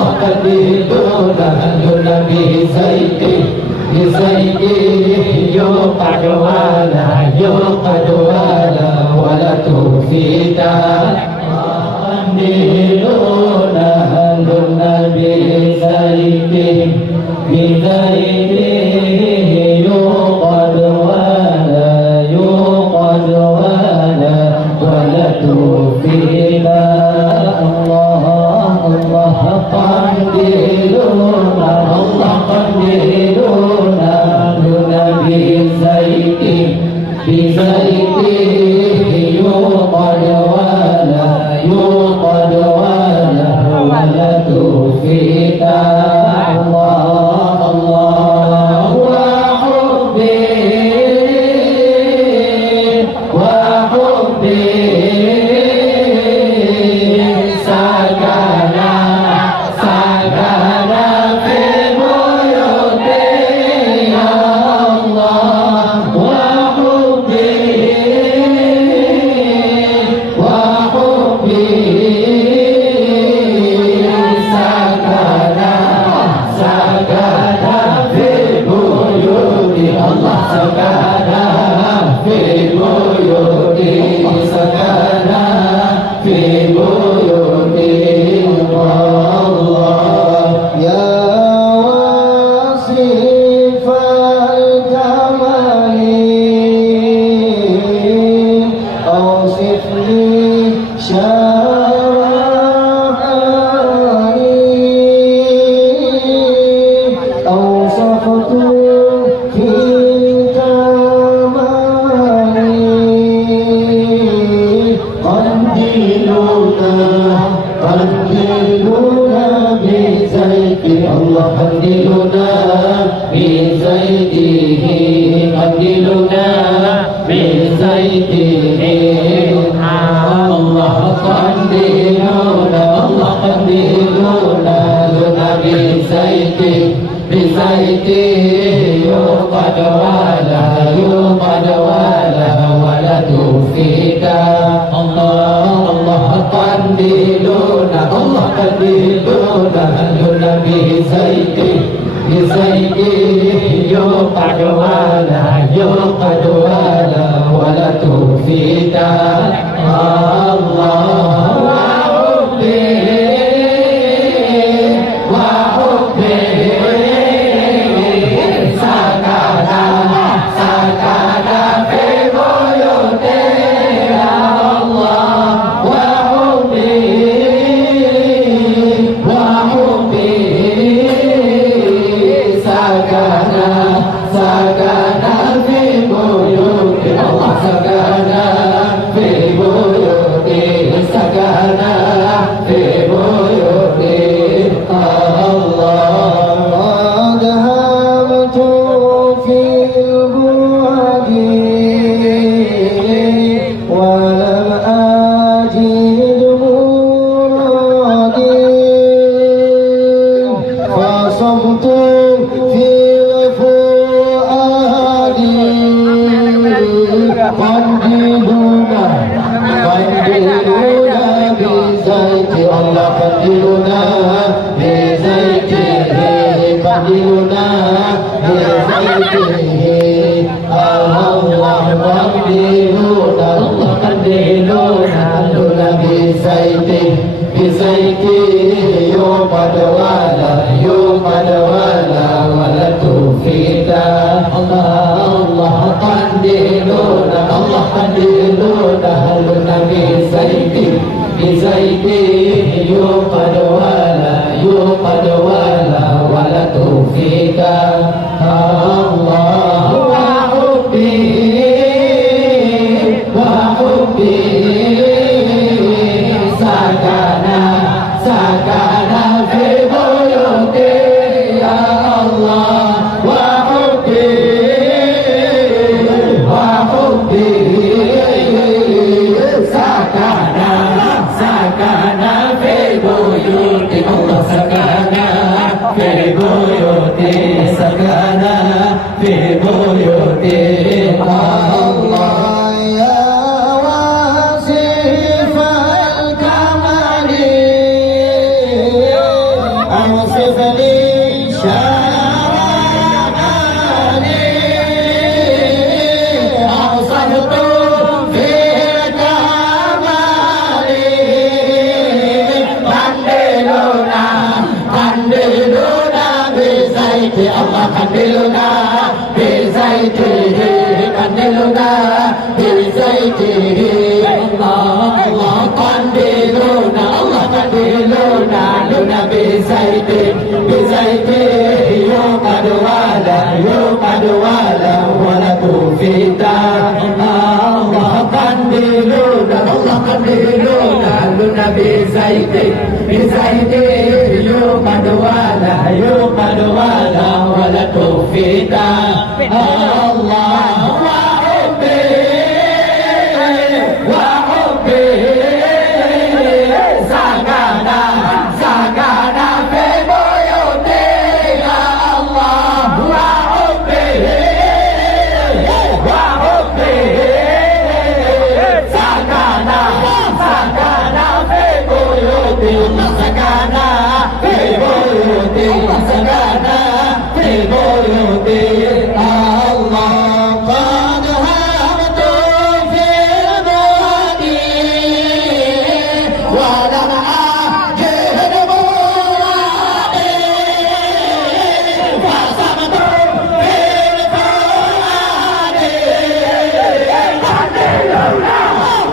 Allah qadiluna luna bizaiti yuqad wala wala tufita qadiluna luna bizaiti yuqad wala wala tufita قدلونا لنا بزيت يوقد ولا توفيق الله الله وحبي سكنا في kandiluna kandiluna bizaiti Allah kandiluna bizaitihi kandiluna bizaitihi Allah Allah kandiluna Allah kandiluna luna bizaiti bizaiti yuqad wala wala tufita Allah kandiluna luna bizaiti bizaiti yuqad wala wala tufita Allah wa hubbi sagana fi buyuti ya Allah wa hubbi sagana fi buyuti sagana fi buyuti sagana fi buyuti Allah qad hamtu fil badi wa lam ajid muradi fasamtu fil fuadi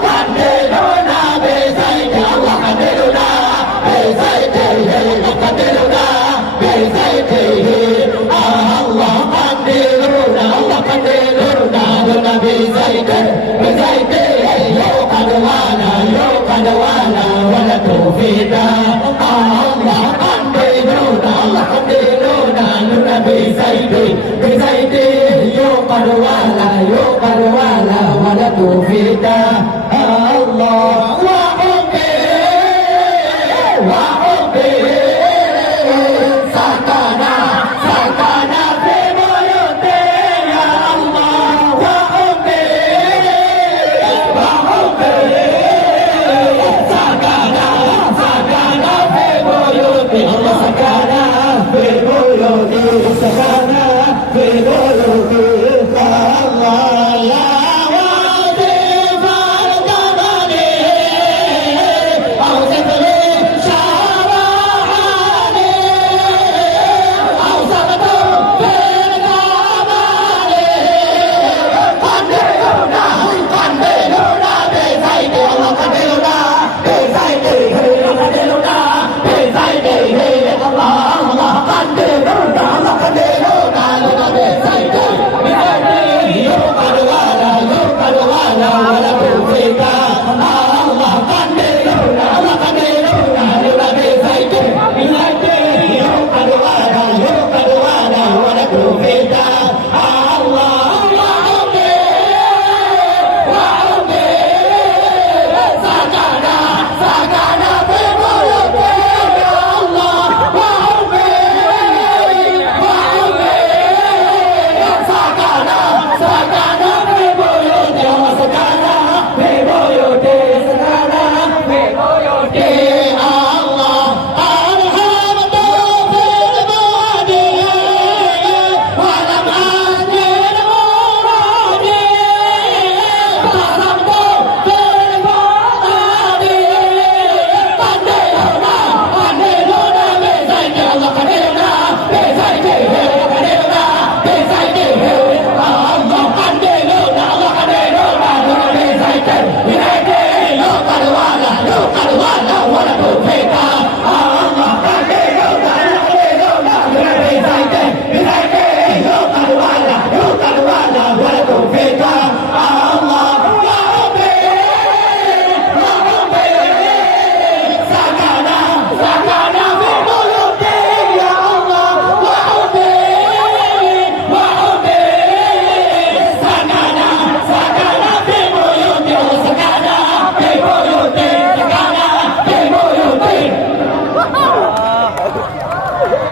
kandiluna bizaiti Allah kandiluna bizaitihi kandiluna bizaitihi Allah kandiluna luna bizaiti yuqad wala wala tufita Allah kandiluna luna bizaiti yuqad wala wala tufita